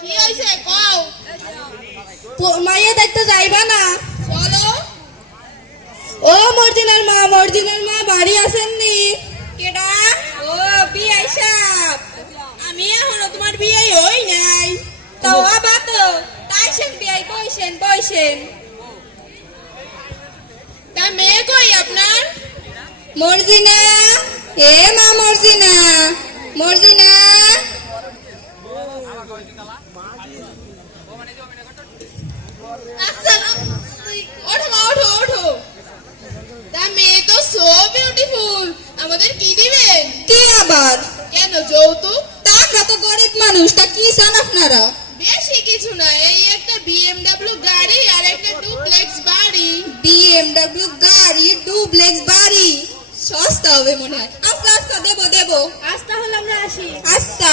কি হইছে কও? মাইয়া দেখতে যাইবা না? বলো। ও মর্জিনার মা বাড়ি আসেননি? কেডা? ও বিআই সাহেব, আমি এখনো তোমার বিয়ে হই নাই। তাও আবার তো তাইছেন বিআই, বইছেন। তা মেয়ে কই আপনার? মর্জিনা, এ মা মর্জিনা। আচ্ছা না, ওঠো মা, ওঠো। তা মেয়ে তো সো বিউটিফুল, আমাদের কি দিবেন? কি আবার? কেন যৌতুক? তা আমরা তো গরিব মানুষ, তা কি চান আপনারা? বেশি কিছু না, এই একটা বিএমডব্লিউ গাড়ি আর একটা ডুপ্লেক্স বাড়ি। বিএমডব্লিউ গাড়ি, ডুপ্লেক্স বাড়ি সস্তা হবে মনে হয়। আচ্ছা দেবো। আজ তাহলে আমরা আসি। আচ্ছা।